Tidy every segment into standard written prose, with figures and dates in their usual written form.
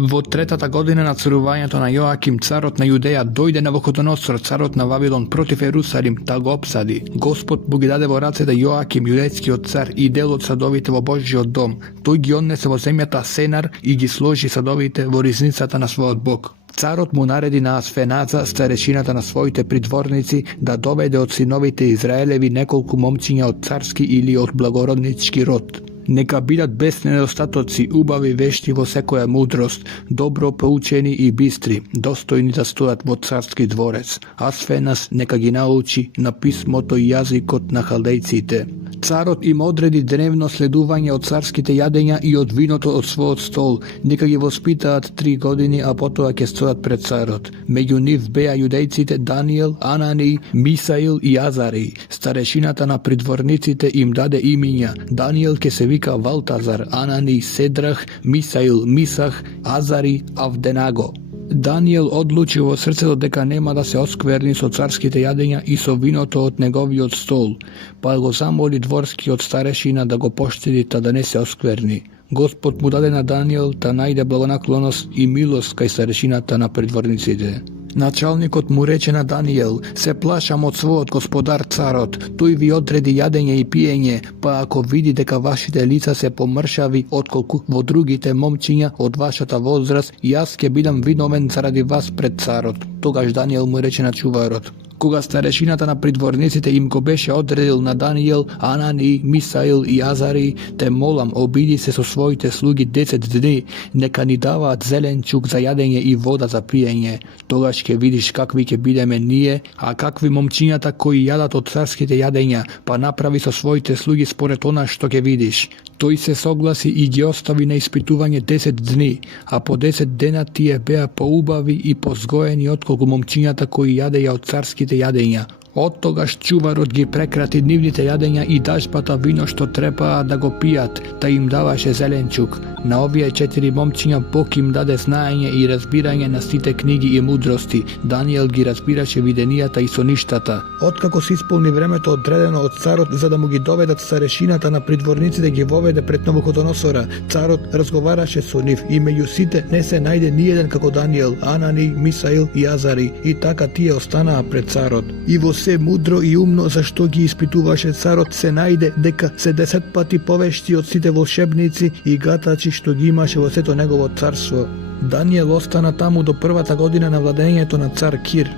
Во третата година на царувањето на Јоаким, царот на Јудеја, дојде Навуходоносор, царот на Вавилон, против Ерусалим, да го опсади. Господ му ги даде во рацете Јоаким, јудејскиот цар, и дел од садовите во Божјиот дом. Тој ги однесе во земјата Сенар и ги сложи садовите во ризницата на својот Бог. Царот му нареди на Асфеназа, старешината на своите придворници, да доведе од синовите Израелеви неколку момчиња од царски или од благороднички род. Нека бидат без недостатоци, убави, вешти во секоја мудрост, добро поучени и бистри, достојни да стојат во царски дворец. Асфеназ нека ги научи на писмото и јазикот на халдејците. Царот им одреди дневно следување од царските јадења и од виното од својот стол. Нека ги воспитаат 3 години, а потоа ќе стојат пред царот. Меѓу нив беа јудејците Даниел, Анани, Мисаил и Азари. Старешината на придворниците им даде имиња. Даниел ќе се вика Валтазар, Анани Седрах, Мисаил Мисах, Азари Авденаго. Даниел одлучи во срцето дека нема да се оскверни со царските јадења и со виното од неговиот стол, па го замоли дворскиот старешина да го поштеди та да не се оскверни. Господ му даде на Даниел да најде благонаклоност и милост кај старешината на придворниците. Началникот му рече на Даниел: се плашам од својот господар царот, тој ви одреди јадење и пиење, па ако види дека вашите лица се помршави отколку во другите момчиња од вашата возраст, јас ќе бидам виновен заради вас пред царот. Тогаш Даниел му рече на чуварот: кога старешината на придворниците им го беше одредил на Даниел, Анани, Мисаил и Азари, те молам, обиди се со своите слуги 10 дни, нека ни даваат зеленчук за јадење и вода за пиење. Тогаш ќе видиш какви ќе бидеме ние, а какви момчињата кои јадат од царските јадења, па направи со своите слуги според она што ќе видиш. Тој се согласи и ги остави на испитување 10 дни, а по 10 дена тие беа поубави и позгоени отколку момчињата кои јадеја од царските јадења. Од тогаш чуварот ги прекрати нивните јадења и дажбата вино што требаа да го пијат, та им даваше зеленчук. На овие 4 момчиња Бог им даде знаење и разбирање на сите книги и мудрости. Даниел ги разбираше виденијата и соништата. Откако се исполни времето одредено од царот за да му ги доведат старешината на придворниците, ги воведе пред Навуходоносора. Царот разговараше со нив и меѓу сите не се најде ниеден како Даниел, Анани, Мисаил и Азари, и така тие останаа пред царот. И во се мудро и умно зашто ги испитуваше царот, се најде дека се 10 пати повешти од сите волшебници и гатачи што ги имаше во сето негово царство. Даниел остана таму до првата година на владењето на цар Кир.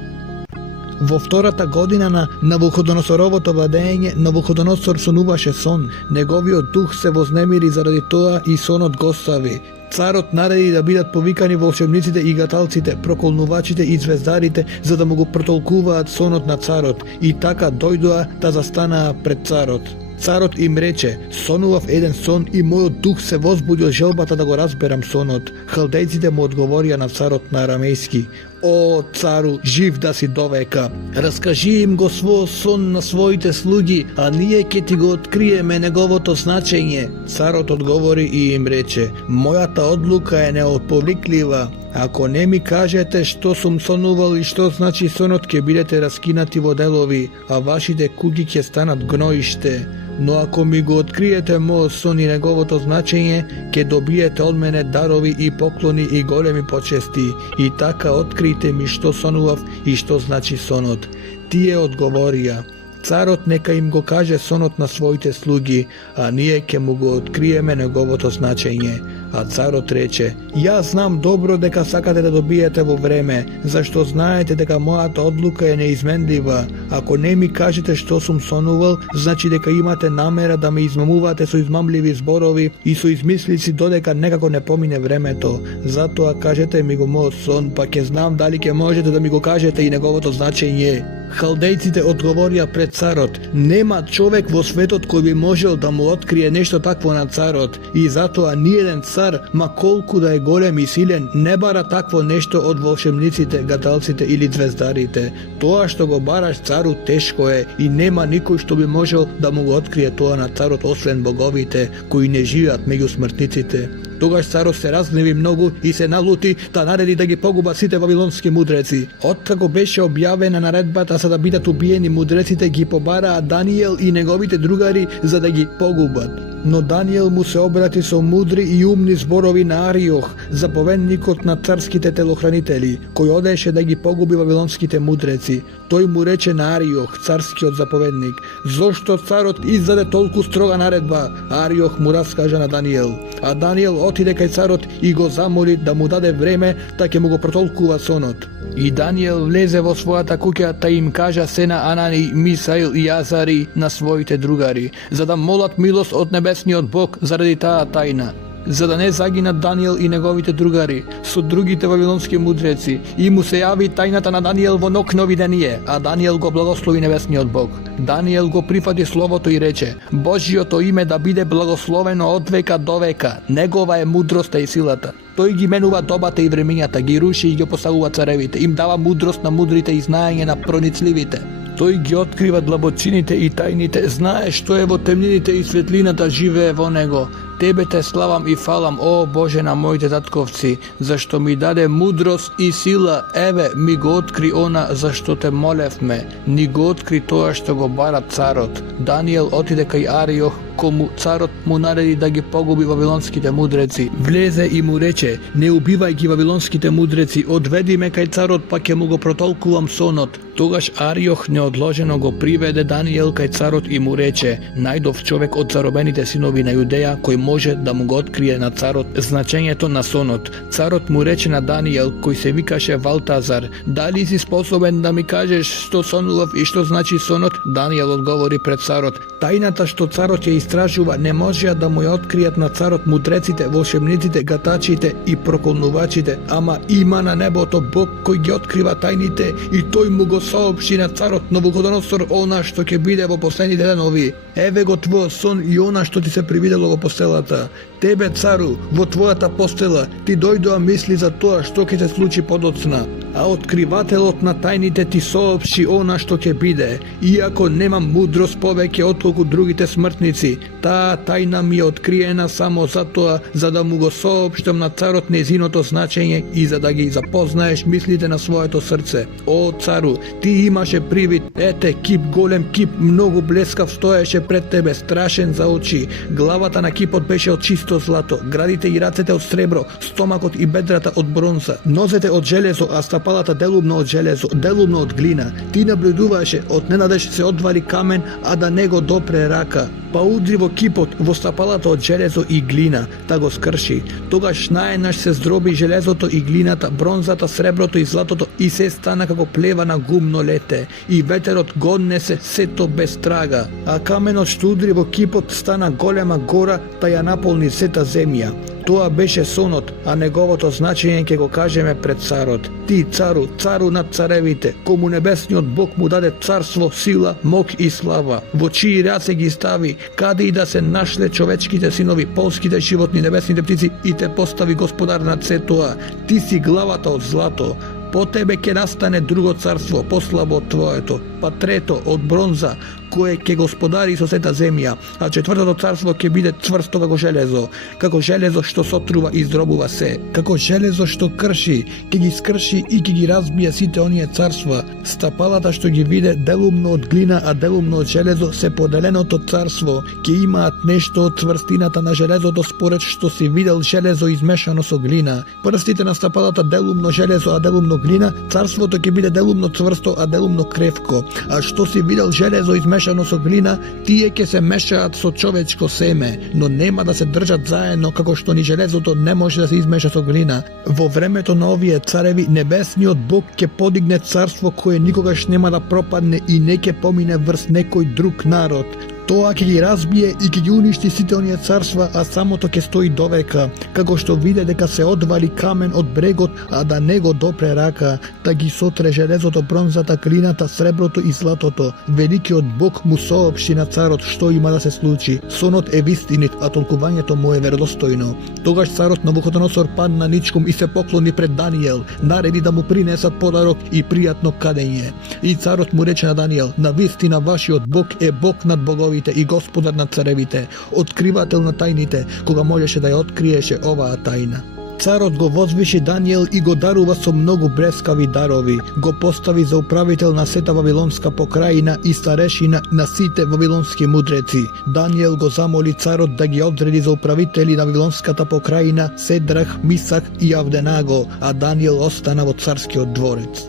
Во втората година на Навуходоносоровото владење, Навуходоносор сонуваше сон. Неговиот дух се вознемири заради тоа и сонот го остави. Царот нареди да бидат повикани волшебниците и гаталците, проколнувачите и звездарите, за да му го протолкуваат сонот на царот. И така дојдоа да застанаа пред царот. Царот им рече: сонував еден сон и мојот дух се возбуди од желбата да го разберам сонот. Халдејците му одговорија на царот на арамејски: о, цару, жив да си довека. Раскажи им го свој сон на своите слуги, а ние ќе ти го откриеме неговото значење. Царот одговори и им рече: мојата одлука е неотповиклива. Ако не ми кажете што сум сонувал и што значи сонот, ќе бидете раскинати во делови, а вашите куќи ќе станат гноиште. Но ако ми го откриете мојот сон и неговото значење, ќе добиете од мене дарови и поклони и големи почести. И така открите ми што сонував и што значи сонот. Тие одговорија: царот нека им го каже сонот на своите слуги, а ние ќе му го откриеме неговото значење. А царот рече: јас знам добро дека сакате да добиете во време, зашто знаете дека мојата одлука е неизменлива. Ако не ми кажете што сум сонувал, значи дека имате намера да ме измамувате со измамливи зборови и со измислици додека некако не помине времето. Затоа кажете ми го мојот сон, па ќе знам дали ќе можете да ми го кажете и неговото значење. Халдејците одговорија пред царот: нема човек во светот кој би можел да му открие нешто такво на царот, и затоа ниеден цар, ма колку да е голем и силен, не бара такво нешто од волшебниците, гадалците или звездарите. Тоа што го бараш цару тешко е и нема никој што би можел да му го открие тоа на царот освен боговите кои не живеат меѓу смртниците. Тогаш царот се разгневи многу и се налути, та нареди да ги погуба сите вавилонски мудреци. Откако беше објавена наредбата за да бидат убиени мудреците, ги побараа Даниел и неговите другари за да ги погубат. Но Даниел му се обрати со мудри и умни зборови на Ариох, заповедникот на царските телохранители, кој одеше да ги погуби вавилонските мудреци. Тој му рече на Ариох, царскиот заповедник: зошто царот издаде толку строга наредба? Ариох му раскажа на Даниел. А Даниел отиде кај царот и го замоли да му даде време, та ќе му го протолкува сонот. И Даниел влезе во својата куќа, та им кажа се на Анани, Мисаил и Азари, на своите другари, за да молат милост од небесниот Бог заради таа тајна, за да не загинат Даниел и неговите другари со другите вавилонски мудреци. И му се јави тајната на Даниел во нокно видение, а Даниел го благослови небесниот Бог. Даниел го прифати словото и рече: Божјото име да биде благословено од века до века, негова е мудроста и силата. Тој ги менува добата и времењата, ги руши и ги поставува царевите, им дава мудрост на мудрите и знаење на проницливите. Тој ги открива длабочините и тајните, знае што е во темнините и светлината живее во него. Тебе те славам и фалам, о Боже на моите татковци, зашто ми даде мудрост и сила. Еве, ми го откри она зашто те молевме, ни го откри тоа што го бара царот. Даниел отиде кај Ариох, кому царот му нареди да ги погуби вавилонските мудреци. Влезе и му рече: не убивај ги вавилонските мудреци, одведи ме кај царот, па ќе му го протолкувам сонот. Тогаш Ариох неодложено го приведе Даниел кај царот и му рече: најдов човек од заробените синови на Јудеја кој може да му го открие на царот значењето на сонот. Царот му рече на Даниел, кој се викаше Валтазар: дали си способен да ми кажеш што сонував и што значи сонот? Даниел одговори пред царот: тајната што царот ја истражува не можеа да му ја откријат на царот мудреците, волшебниците, гатачите и проколнувачите, ама има на небото Бог кој ги открива тајните и тој му го соопшти на царот Навуходоносор она што ќе биде во последните денови. Еве го твојот сон и она што ти се привидело во постелата. Тебе, цару, во твојата постела ти дојдоа мисли за тоа што ќе се случи подоцна, а откривателот на тајните ти соопшти она што ќе биде. Иако немам мудрост повеќе отколку другите смртници, таа тајна ми е откриена само за тоа, за да му го соопштам на царот нејзиното значење и за да ги запознаеш мислите на своето срце. О, цару, ти имаше привид, ете, кип, голем кип, многу блескав стоеше пред тебе, страшен за очи. Главата на кипот беше од чисто злато, градите и рацете од сребро, стомакот и бедрата од бронза, нозете од железо, а стапалата делумно од железо, делумно од глина. Ти наблюдуваше, од ненадеж се одвали камен, а да не го допре рака. Па удри во кипот, во стапалата од железо и глина, та го скрши. Тогаш наеднаш се здроби железото и глината, бронзата, среброто и златото и се стана како плева на гумно лете, и ветерот го однесе сето без трага. А каменот што удри во кипот стана голема гора, та ја наполни сета земја. Тоа беше сонот, а неговото значење ќе го кажеме пред царот. Ти, цару, цару над царевите, кому небесниот Бог му даде царство, сила, мок и слава. Во чии раце ги стави, каде и да се нашле човечките синови, полските животни, небесните птици, и те постави господар над се тоа. Ти си главата од злато. По тебе ќе настане друго царство, послабо од твоето, па трето од бронза, кое ќе господари со сета земја, а четвртото царство ќе биде цврсто како железо што сотрува и здробува се, како железо што крши, ќе ги скрши и ќе ги разбие сите оние царства. Стапалата што ги виде делумно од глина, а делумно од железо, се поделеното царство, ќе имаат нешто од цврстината на железото според што си видел железо измешано со глина. Прстите на стапалата делумно железо, а делумно глина, царството ќе биде делумно цврсто, а делумно кревко. А што си видел железо измешано со глина, тие ќе се мешаат со човечко семе, но нема да се држат заедно како што ни железото не може да се измеша со глина. Во времето на овие цареви, небесниот Бог ќе подигне царство кое никогаш нема да пропадне и не ќе помине врз некој друг народ. Тоа ќе ги разбие и ќе ги уништи сите оние царства, а самото ќе стои довека, како што виде дека се одвали камен од брегот, а да не го допре рака, да ги сотре железото, бронзата, глината, среброто и златото. Великиот Бог му соопшти на царот што има да се случи. Сонот е вистинит, а толкувањето му е веродостојно. Тогаш царот Навуходоносор падна ничком и се поклони пред Даниел, нареди да му принесат подарок и пријатно кадење. И царот му рече на Даниел: навистина вашиот Бог е Бог над боговите и господар на царевите, откривател на тајните, кога можеше да ја откриеше оваа тајна. carot go возвиши Даниел и го дарува со многу брескави дарови. Го постави за управител на сета Вавилонска покрајина и старешина на сите вавилонски мудреци. Даниел го замоли царот да ги одреди за управители на Вавилонската покрајина Седрах, Мисах и Авденаго, а Даниел остана во царскиот дворец.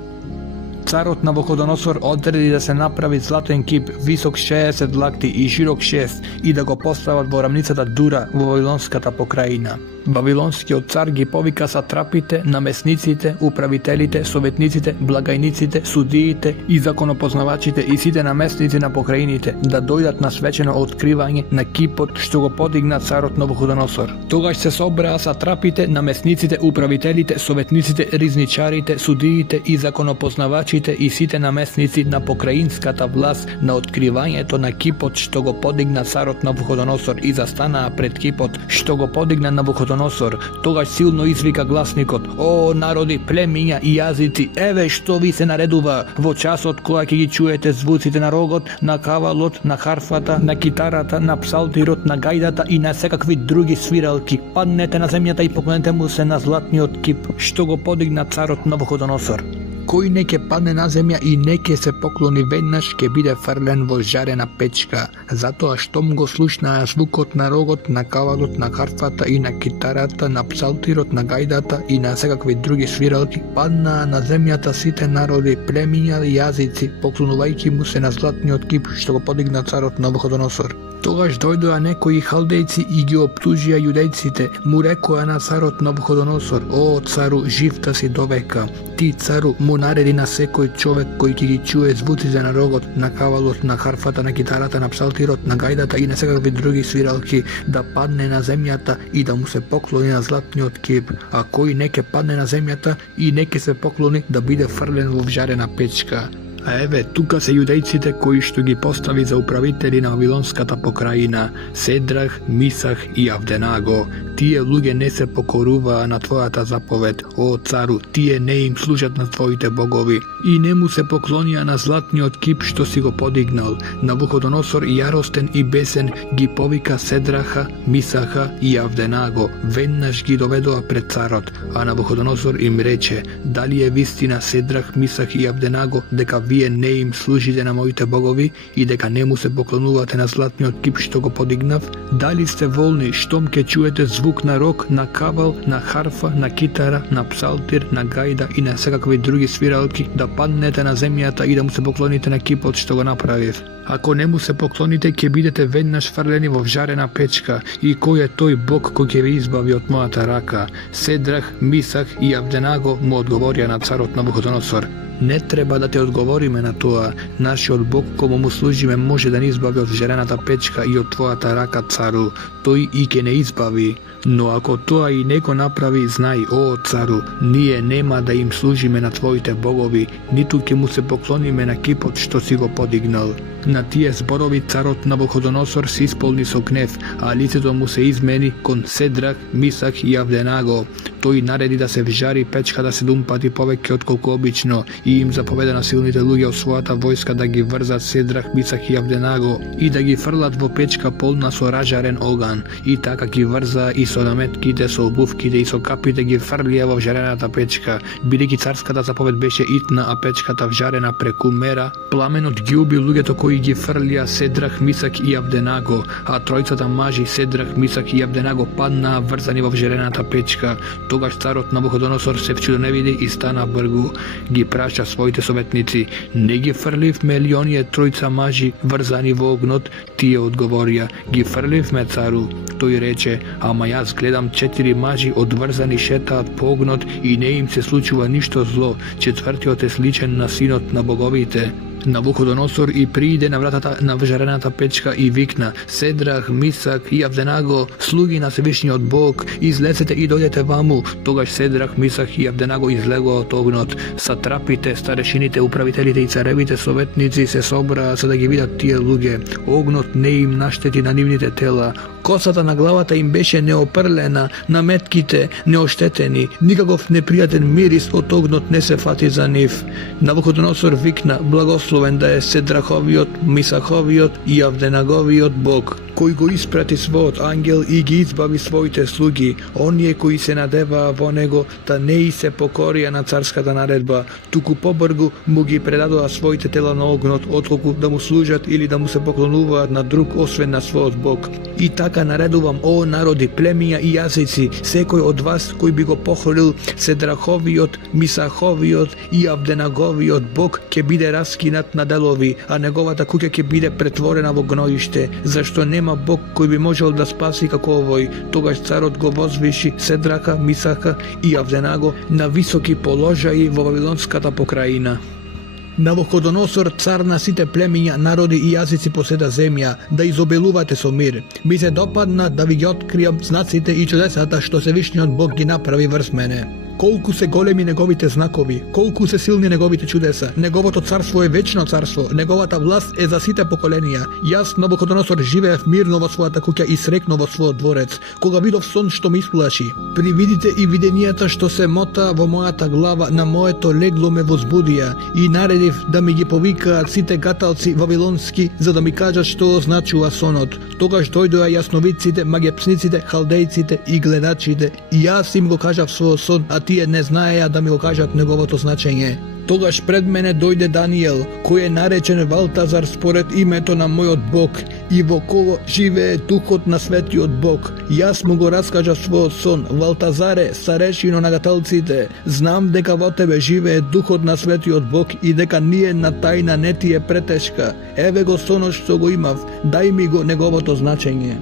Царот Навуходоносор одреди да се направи златен кип висок 60 лакти и широк 6 и да го постават во рамницата Дура во Вавилонската покрајина. Вавилонскиот цар ги повика сатрапите, намесниците, управителите, советниците, благајниците, судиите и законопознавачите и сите намесници на покрајините да дојдат на свечено откривање на кипот што го подигна царот Навуходоносор. Тогаш се собраа сатрапите, намесниците, управителите, советниците, ризничарите, судиите и законопознавачите и сите намесници на покраинската власт на откривањето на кипот што го подигна царот Навуходоносор и застанаа пред кипот што го подигна Навуходоносор. Тогаш силно извика гласникот: "О, народи, племиња и јазици, еве што ви се наредува во часот кога ќе ги чуете звуците на рогот, на кавалот, на харфата, на китарата, на псалтирот, на гајдата и на секакви други свиралки. Паднете на земјата и поклонете му се на златниот кип што го подигна царот Навуходоносор. Кој не ќе падне на земја и не ќе се поклони веднаш, ќе биде фрлен во жарена печка. Затоа штом го слушнаа звукот на рогот, на кавалот, на харфата и на китарата, на псалтирот, на гајдата и на секакви други свиралки, паднаа на земјата сите народи, племиња и јазици, поклонувајќи му се на златниот кип што го подигна царот Навуходоносор. Тогаш дојдоа некои халдејци и ги оптужија јудејците, му рекоа на царот Навуходоносор: "О, цару, жив да си довека. Ти, цару, му нареди на секој човек кој ќе ги чуе звуците на рогот, на кавалот, на харфата, на китарата, на псалтирот, на гајдата и на секакви други свиралки, да падне на земјата и да му се поклони на златниот кип, а кој не ќе падне на земјата и не ќе се поклони, да биде фрлен во вжарена печка." А еве, тука се јудејците кои што ги постави за управители на Вавилонската покрајина Седрах, Мисах и Авденаго. Тие луѓе не се покоруваа на твојата заповед, о цару, тие не им служат на твоите богови и не му се поклонија на златниот кип што си го подигнал. Навуходоносор јаростен и бесен ги повика Седраха, Мисаха и Авденаго, веднаш ги доведоа пред царот, а Навуходоносор им рече: "Дали е вистина, Седрах, Мисах и Авденаго, дека вие не им служите на моите богови и дека не му се поклонувате на златниот кип што го подигнав? Дали сте волни штом ке чуете звук на рог, на кавал, на харфа, на китара, на псалтир, на гајда и на секакви други свиралки, да паднете на земјата и да му се поклоните на кипот што го направив? Ако не му се поклоните, ќе бидете веднаш фрлени во вжарена печка. И кој е тој Бог кој ќе ви избави од мојата рака?" Седрах, Мисах и Авденаго му одговорија на царот Навуходоносор: "Не треба да те одговориме на тоа. Нашиот Бог кому му служиме може да ни избави од вжарената печка и од твојата рака, цару. Тој и ќе не избави. Но ако тоа и не го направи, знај, о цару, ние нема да им служиме на твоите богови, ниту ќе му се поклониме на кипот што си го подигнал." На тие зборови царот Навуходоносор се исполни со гнев, а лицето му се измени кон Седрах, Мисах и Авденаго. Тој нареди да се вжари печката 7 пати повеќе отколку обично и им заповеда на силните луѓе од својата војска да ги врзат Седрах, Мисах и Авденаго и да ги фрлат во печка полна со ражарен оган. И така ги врзаа и со наметките, со обувките и со капите ги фрлија во вжарената печка. Бидејќи царската заповед беше итна, а печката вжарена преку мера, пламенот ги уби луѓето кои ги фрлија Седрах, Мисак и Авденаго, а тројцата мажи Седрах, Мисак и Авденаго паднаа врзани во вжарената печка. Тогаш царот Навуходоносор се вчудоневиди и стана бргу. Ги праша своите советници: "Не ги фрливме ли оние тројца мажи врзани во огнот?" Тие одговорија: "Ги фрливме, цару." Тој рече: "Ама јас гледам 4 мажи одврзани шетаат по огнот и не им се случува ништо зло. Четвртиот е сличен на синот на боговите." Навуходоносор и прииде на вратата на вжарената печка и викна: "Седрах, Мисак и Авденаго, слуги на Всевишниот Бог, излезете и дојдете ваму." Тогаш Седрах, Мисак и Авденаго излегоа од огнот. Сатрапите, старешините, управителите и царевите советници се собраа за да ги видат тие луѓе. Огнот не им наштети на нивните тела. Косата на главата им беше неопрлена, наметките неоштетени, никаков непријатен мирис од огнот не се фати за нив. Навуходоносор викна: "Благословен да е Седраховиот, Мисаховиот и Авденаговиот Бог, кој го испрати својот ангел и ги избави своите слуги, оние кои се надеваа во него, да не и се покорија на царската наредба, туку побргу му ги предадоа своите тела на огнот, отколку да му служат или да му се поклонуваат на друг освен на својот Бог. И така наредувам, о народи, племиња и јазици, секој од вас кој би го похулил Седраховиот, Мисаховиот и Авденаговиот Бог ќе биде раскинат на делови, а неговата куќа ќе биде претворена во гноиште, зашто нема Бог кој би можел да спаси како овој. Тогаш царот го возвиши Седраха, Мисаха и Авденаго на високи положаи во Вавилонската покрајина. Навуходоносор, цар на сите племиња, народи и јазици по сета земја, да изобилувате со мир. Ми се допадна да ви ги откриам знаците и чудесата што Севишниот Бог ги направи врз мене. Колку се големи неговите знакови, колку се силни неговите чудеса. Неговото царство е вечно царство, неговата власт е за сите поколенија. Јас, Навуходоносор, живеев мирно во својата куќа и срекно во својот дворец, кога видов сон што ме исплаши. Привидите и виденијата што се мота во мојата глава на моето легло ме возбудија и наредив да ми ги повикаат сите гаталци вавилонски за да ми кажат што означува сонот. Тогаш дојдоа јасновидците, магепсниците, халдејците и гледачите и јас им го кажав својот сон, а тие не знаеја да ми го кажат неговото значење. Тогаш пред мене дојде Даниел, кој е наречен Валтазар според името на мојот Бог, и во кого живее духот на светиот Бог. Јас му го раскажав својот сон: Валтазаре, старешино на гаталците, знам дека во тебе живее духот на светиот Бог и дека ниедна тајна не ти е претешка. Еве го сонот што го имав, дај ми го неговото значење.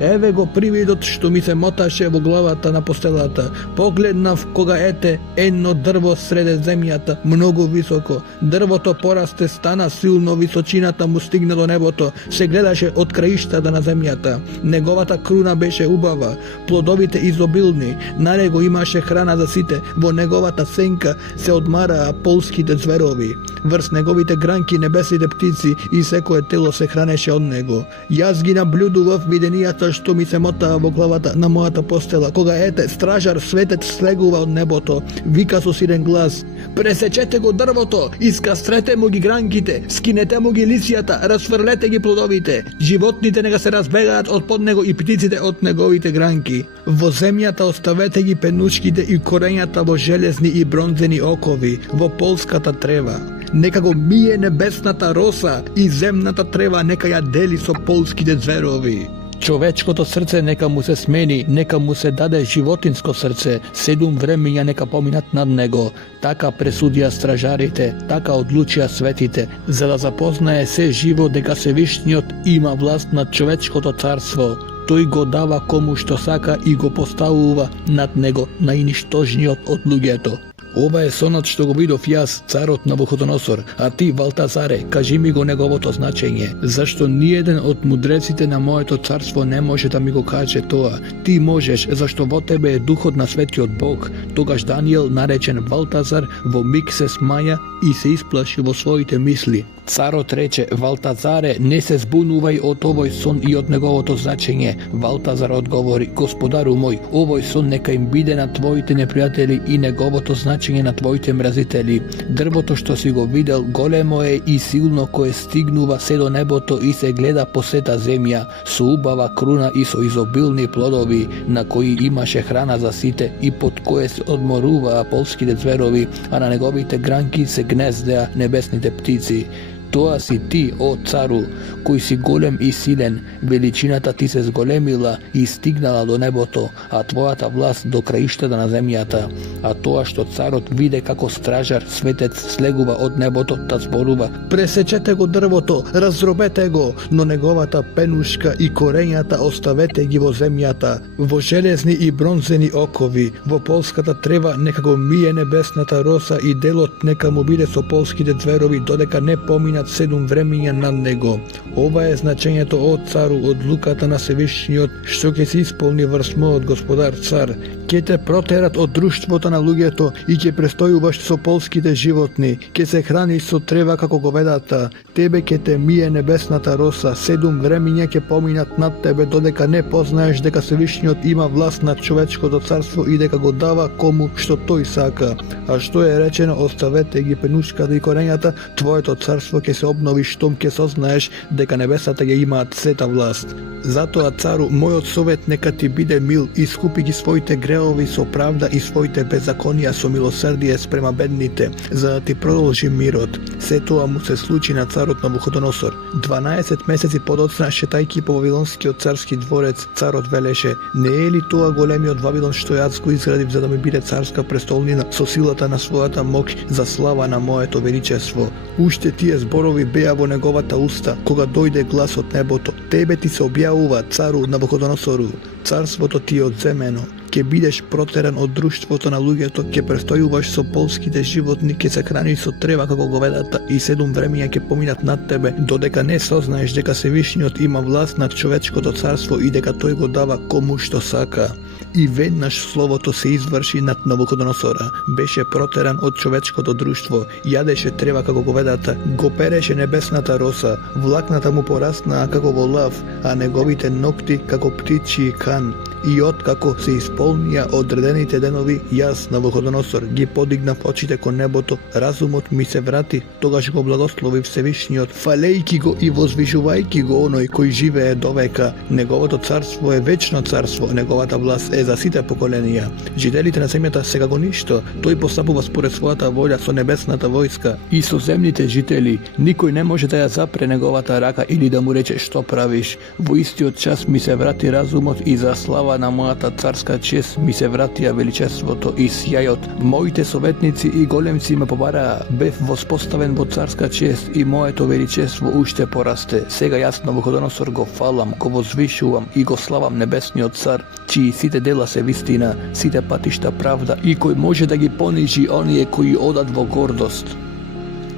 Еве го привидот што ми се моташе во главата на постелата. Погледнав кога ете едно дрво среде земјата, многу високо. Дрвото порасте, стана силно, височината му стигна до небото, се гледаше од краиштата на земјата. Неговата круна беше убава, плодовите изобилни, на него имаше храна за сите, во неговата сенка се одмараа полските зверови. Врз неговите гранки небесните птици и секое тело се хранеше од него. Јас ги наблюдував виденијата што ми се мотаа во главата на мојата постела, кога ете стражар светец слегува од небото, вика со силен глас: пресечете го дрвото, искастрете му ги гранките, скинете му ги лисијата, расфрлете ги плодовите, животните нека се разбегаат од под него и птиците од неговите гранки. Во земјата оставете ги пенушките и корењата во железни и бронзени окови, во полската трева. Нека го мие небесната роса и земната трева нека ја дели со полските зверови. Човечкото срце нека му се смени, нека му се даде животинско срце, 7 времења нека поминат над него. Така пресудија стражарите, така одлучија светите, за да запознае се живо дека Севишниот има власт над човечкото царство. Тој го дава кому што сака и го поставува над него најништожниот од луѓето. Ова е сонот што го видов јас, царот Навуходоносор, а ти, Валтазаре, кажи ми го неговото значење, зашто ниеден од мудреците на моето царство не може да ми го каже тоа. Ти можеш, зашто во тебе е духот на светиот Бог. Тогаш Даниел, наречен Валтазар, во миг се смаја и се исплаши во своите мисли. Царот рече: Валтазаре, не се збунувај од овој сон и од неговото значење. Валтазар одговори: Господару мој, овој сон нека им биде на твоите непријатели и неговото значење на твоите мразители. Дрвото што си го видел големо е и силно, кое стигнува се до небото и се гледа по сета земја, со убава круна и со изобилни плодови, на кои имаше храна за сите и под кое се одморуваа полските зверови, а на неговите гранки се гнездеа небесните птици. Тоа си ти, о цару, кој си голем и силен, величината ти се зголемила и стигнала до небото, а твојата власт до краиштата на земјата. А тоа што царот виде како стражар светец слегува од небото, та зборува: пресечете го дрвото, разробете го, но неговата пенушка и корењата оставете ги во земјата, во железни и бронзени окови, во полската трева нека го мие небесната роса и делот нека му биде со полските зверови, додека не поминат 7 времења над него. Ова е значењето од цару, од луката на Севишниот, што ќе се исполни врз мојот господар цар. Ќе те протерат од друштвото на луѓето и ќе престојуваш со полските животни, ќе се храниш со трева како говедата, тебе ќе те мие небесната роса, 7 времења ќе поминат над тебе, додека не познаеш дека Севишниот има власт над човечкото царство и дека го дава кому што тој сака. А што е речено: оставете ги пенушката и корењата, твоето царство ќе ќе се обновиш штом ќе сознаеш дека небесата ја имаат сета власт. Затоа, цару, мојот совет нека ти биде мил, искупи ги своите греови со правда и своите беззаконија со милосрдие спрема бедните, за да ти продолжи мирот. Се тоа му се случи на царот Навуходоносор. 12 месеци подоцна, шетајки по Вавилонскиот царски дворец, царот велеше: не е ли тоа големиот Вавилон што јас го изградив за да ми биде царска престолнина со силата на својата моќ за слава на моето величество? Уште тие зборови беа во неговата уста кога дојде глас од небото: тебе ти се објавува, цару Навуходоносору, царството ти е одземено, ќе бидеш протеран од друштвото на луѓето, ќе престојуваш со полските животни, ќе се храниш со трева како говедата и 7 времења ќе поминат над тебе, додека не сознаеш дека Севишниот има власт над човечкото царство и дека тој го дава кому што сака. И веднаш словото се изврши над Навуходоносора. Беше протеран од човечкото друштво, јадеше трева како говедата, го переше небесната роса, влакната му пораснаа како во лав, а неговите ногти како птичји кан. И откако се исполнија одредените денови, јас, Навуходоносор, ги подигнав очите кон небото, разумот ми се врати, тогаш го благослови Всевишниот, фалејки го и возвишувајки го оној кој живее довека. Неговото царство е вечно царство, неговата власт е за сите поколенија. Жителите на земјата сега го ништо, тој постапува според својата волја со небесната војска и со земните жители. Никој не може да ја запре неговата рака или да му рече што правиш. Во истиот час ми се врати разумот и за слава на мојата царска чест ми се вратија величеството и сјајот. Моите советници и големци ме побараа, бев воспоставен во царска чест и моето величество уште порасте. Сега јас, Навуходоносор, го фалам, го возвишувам и го славам небесниот цар, чии сите дела се вистина, сите патишта правда и кој може да ги понижи оние кои одат во гордост.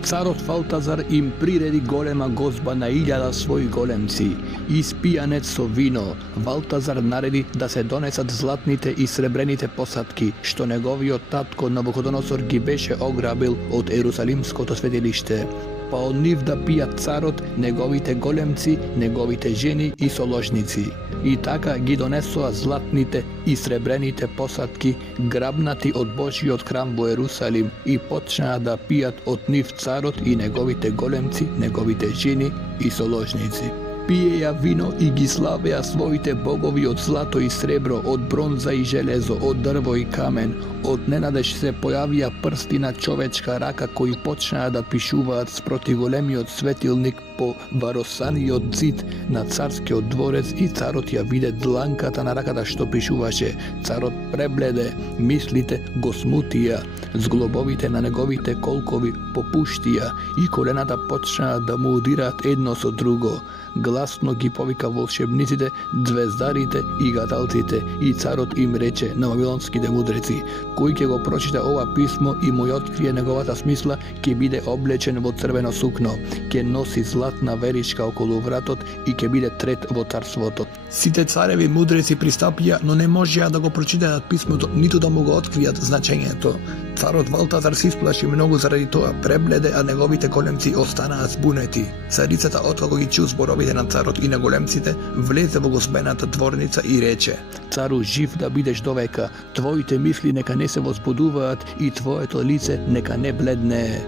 Царот Валтазар им приреди голема гозба на 1000 своји големци. Испијанет со вино, Валтазар нареди да се донесат златните и сребрените посадки, што неговиот татко Навуходоносор ги беше ограбил од Ерусалимското светилиште. Па од нив да пијат царот, неговите големци, неговите жени и соложници. И така ги донесоа златните и сребрените посадки, грабнати од Божиот храм во Ерусалим, и почнаа да пијат од нив царот и неговите големци, неговите жени и соложници. Пиеја вино и ги славеа своите богови од злато и сребро, од бронза и железо, од дрво и камен. Од ненадеж се појавија прсти на човечка рака кои почнаа да пишуваат спроти големиот светилник по варосаниот зид на царскиот дворец и царот ја виде дланката на раката што пишуваше. Царот пребледе, мислите го смутија, зглобовите на неговите колкови попуштија и колената почнаа да му удираат едно со друго. Гласно ги повика волшебниците, звездарите и гадалците и царот им рече на вавилонските мудреци: кој ќе го прочита ова писмо и му ја открие неговата смисла, ќе биде облечен во црвено сукно, ќе носи златна веричка околу вратот и ќе биде трет во царството. Сите цареви мудреци пристапија, но не можеа да го прочитаат писмото, ниту да му го откријат значењето. Царот Валтазар се исплаши многу заради тоа, пребледе, а неговите големци останаа збунети. Царицата, откако ги чу зборовите на царот и на големците, влезе во господината дворница и рече: цару, жив да бидеш довека, твоите мисли нека не се возбудуваат и твоето лице нека не бледнее.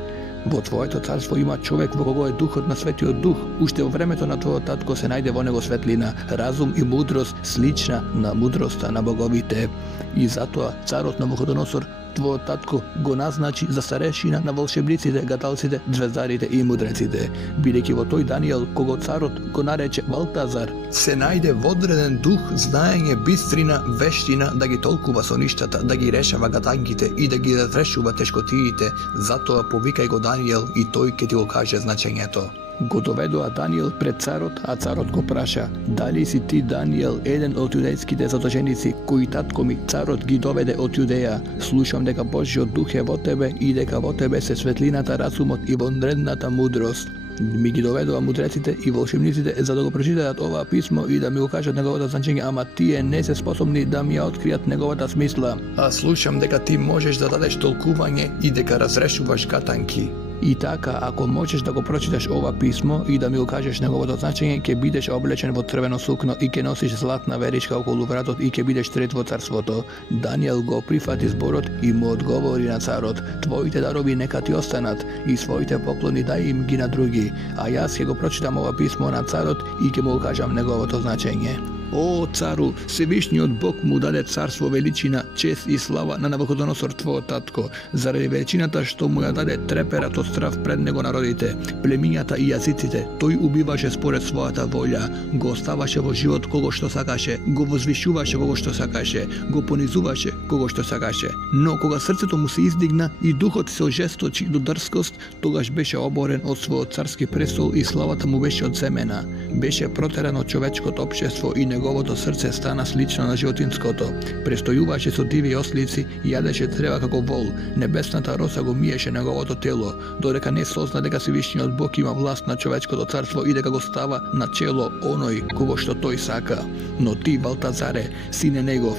Во твоето царство има човек во кого е духот на светиот дух. Уште во времето на твојот татко се најде во него светлина, разум и мудрост слична на мудроста на боговите. И затоа царот Навуходоносор, твојот татко, го назначи за старешина на волшебниците, гадалците, звездарите и мудреците, бидејќи во тој Даниел, кого царот го нарече Валтазар, се најде водреден дух, знаење, бистрина, вештина да ги толкува соништата, да ги решава гаданките и да ги разрешува тешкотиите. Затоа повикај го Даниел и тој ќе ти го каже значењето. Го доведоа Даниел пред царот, а царот го праша: дали си ти Даниел, еден од јудејските задолженици, кои татко ми царот ги доведе од Јудеја? Слушам дека Божиот дух е во тебе и дека во тебе се светлината, разумот и вонредната мудрост. Ми ги доведоа мудреците и волшебниците за да го прочитаат ова писмо и да ми го кажат неговото значење, ама тие не се способни да ми ја откријат неговата смисла. А слушам дека ти можеш да дадеш толкување и дека разрешуваш катанки. I така, ако можеш да го прочиташ ова писмо и да ми укажеш неговото значење, ќе бидеш облечен во црвено сукно и ќе носиш златна веричка околу вратот и ќе бидеш трет во царството. Даниел го прифати зборот и му одговори на царот: твоите дарови нека ти останат и своите поклони дај им ги на други, а јас ќе го прочитам ова писмо на царот и ќе му укажам неговото значење. О, цару, Севишниот Бог му даде царство, величина, чест и слава на Навуходоносор твојот татко. Заради величината што му ја даде треперат од страв пред него народите, племињата и јазиците, тој убиваше според својата волја, го оставаше во живот кого што сакаше, го возвишуваше кого што сакаше, го понизуваше кого што сакаше. Но кога срцето му се издигна и духот се ожесточи до дрскост, тогаш беше оборен од својот царски престол и славата му беше одземена. Беше протеран од човечкото општество и неговото срце стана слично на животинското. Престојуваше со диви ослици и јадеше трева како вол. Небесната роса го миеше неговото тело, додека не созна дека Севишниот Бог има власт на човечкото царство и дека го става на чело оној кого што тој сака. Но ти, Валтазаре, сине негов,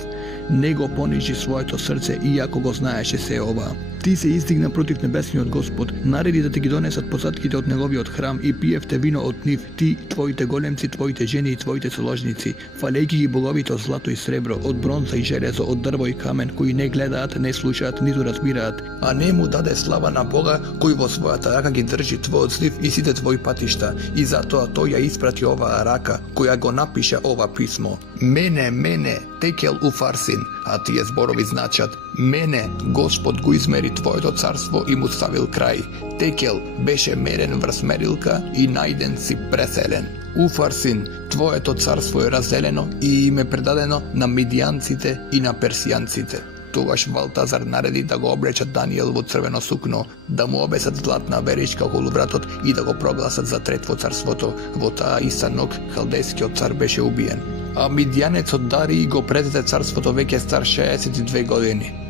не го понижи своето срце, иако го знаеше се ова. Ти се издигна против небесниот Господ, нареди да ти ги донесат посадките од неговиот храм и пиевте вино од нив, ти, твоите големци, твоите жени и твоите соложници, фалејки ги боговите од злато и сребро, од бронза и железо, од дрво и камен, кои не гледаат, не слушаат, ниту разбираат, а не му даде слава на Бога, кој во својата рака ги држи твојот слив и сите твои патишта, и затоа тој ја испрати оваа рака, која го напиша ова писмо. Мене, Текел Уфарсин, а тие зборови значат: мене, Господ го измери твоето царство и му ставил крај. Текел беше мерен врз мерилка и најден си преселен. Уфарсин, твоето царство е разделено и им е предадено на мидијанците и на персијанците. Тогаш Валтазар нареди да го облечат Даниел во црвено сукно, да му обесат златна веричка околу вратот и да го прогласат за трет во царството. Во таа иста ног халдејскиот цар беше убиен. А мидијанецот Дарий го презеде царството веќе стар 62 години.